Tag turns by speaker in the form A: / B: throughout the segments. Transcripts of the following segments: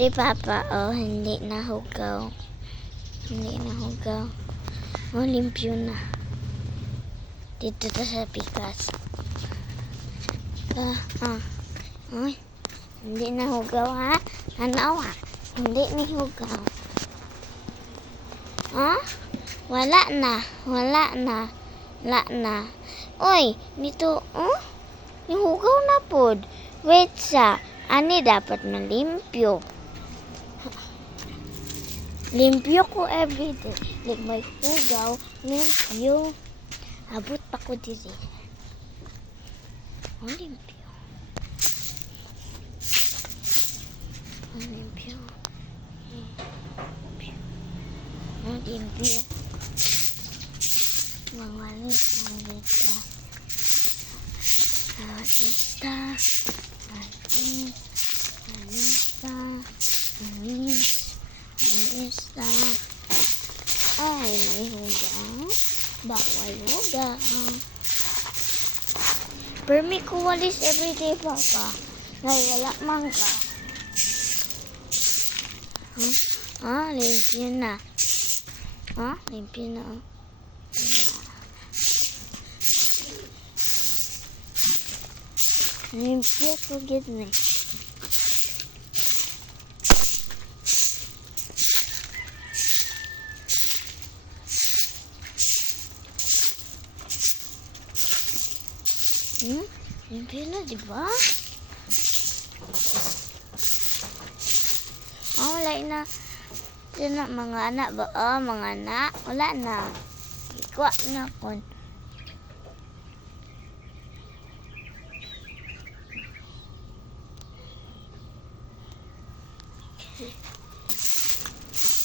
A: Diri papa, oh, hindi nahugaw. Hindi nahugaw. Oh, limpyo na. Dito to sa pikas. Ah, ah. Ay, hindi nahugaw ha? Ano ha? Hindi nahugaw. Ha? Wala na. Wala na. Wala na. Uy, dito, oh? Nahugaw na pod. Wait sa, ani dapat malimpyo. Limpyo ko everyday. Like may hugaw, limpyo. Abot pa ko diri. Oh, limpyo. Oh, limpyo. Oh, limpyo. Mawalis lang dito. Alista. Alis. Alista. Alis. Alista. Ay, may hugaw. Bawal hugaw. Permi ko walis everyday, Papa. Nay, wala man ka. Huh? Ah, limpyo na. Ah, limpyo na. oh. Limpyo ko gid na. Hmm? Limpyo na, di ba? Oh, wala na. Yun na, mga anak ba? Oh, mga anak. Wala na. Ikuha na kon.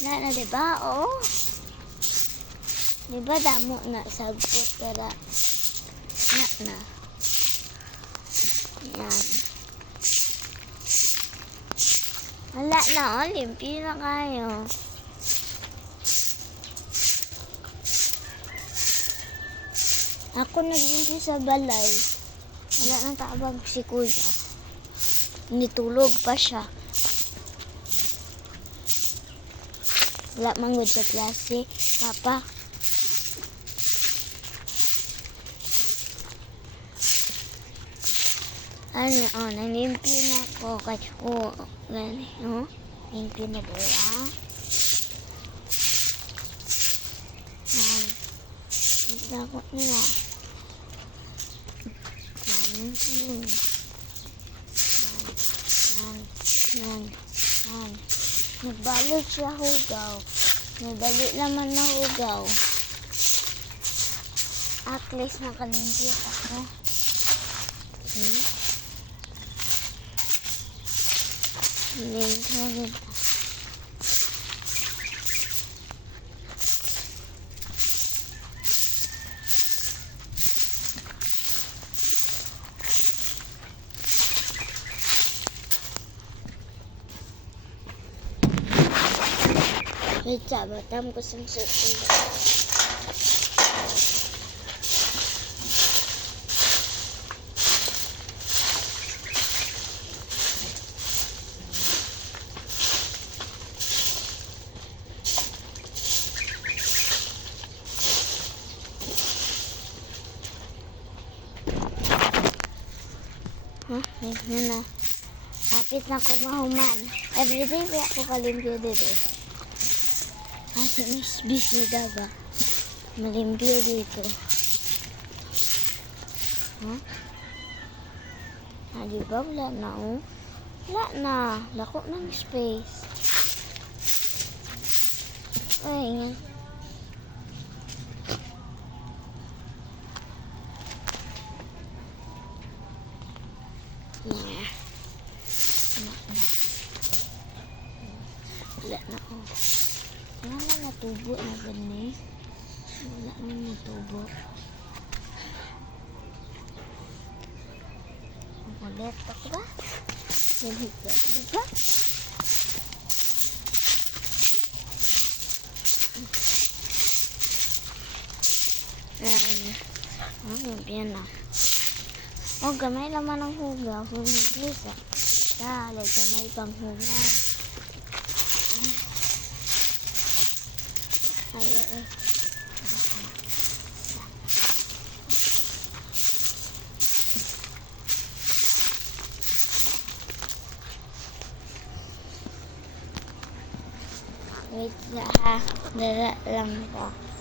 A: Na na, di ba? Oo. Di ba damo na sagot kada na na. Yan. Wala na, oh. Limpyo na kayo. Ako naglimpyo sa balay. Wala nang tabang si kuya. Nitulog pa siya. Wala man good sa klase. Papa. Ano, oh, nalimpyo na ako kay, oh, gani, oh, limpyo na ba yan? Yan. Kita ko nila. Yan, yan. Yan, yan. Nagbalot siya hugaw. Nagbalik naman na hugaw. At least nakalimpyo ako. Hmm? Limpyo kita. Wait, sabi, tam ko sa susunod. Huh? Yun yun na. Hapit na ko mahuman. Everyday pa ako kalimpyo dito. Kasi mas busy daga. Malimpyo dito. Huh? Ah, di ba? Wala na, oh. Wala na. Lako ng space. Ay, nga. Yeah. Wala na. Wala na, oh. Wala na natubo na gani. Wala na natubo. Makulit ako ba? Nalito ako ba? Yan. Oh, yan na. Hunkame naman ang huga. Humilis ah. Dahil kami panghuga. Ay, ay, ay. Wait, ha. Dala lang ko.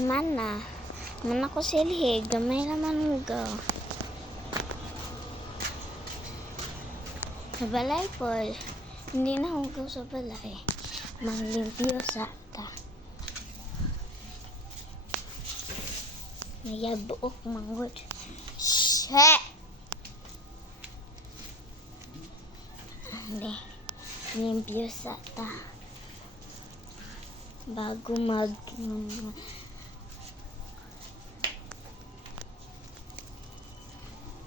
A: Mana? Mana ko silhig. Gamay naman ko. Sa balay po. Hindi na hugaw sa balay. Manglimpyo sa ta. Nayabuok manggod. Shit! Hindi. Limpyo sa ta. Bago mag...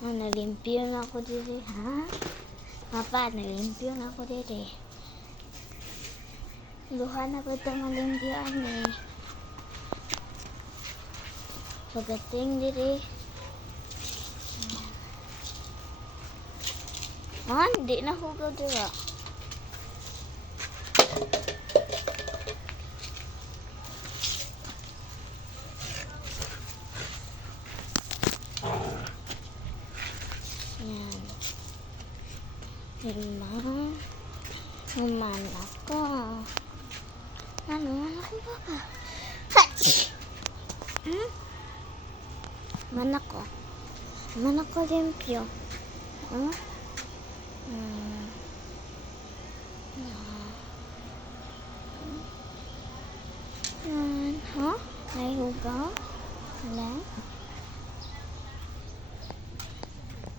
A: Ah, nalimpyo na ako dito, ha? Papa, nalimpyo na ako dito. Luha na ba ito malimpyoan eh? Pagating dito. Ah, hindi na hugaw dito. Yan. Lima. Human ako. Ano man ako baka? Hach! Hmm? Man ako. Man ako limpyo. Huh? Hmm. Ah. Yan. Ha? May hugaw? Wala?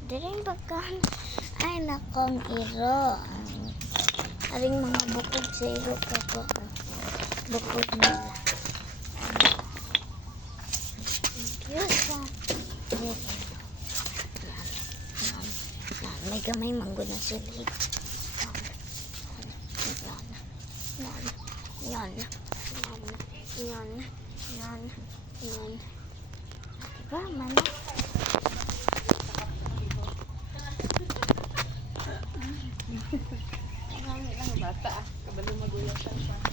A: Diring pagkaan ay nakong iro. Aring mga bukod sa iro kako. Bukod nila. Ah. Yan. Yan. Yan. May gamay manggo na silig. Yan. Yan. Yan. Yan. Yan. Yan. Yan. Diba, mana?
B: Bata. Kabalo magulang siya.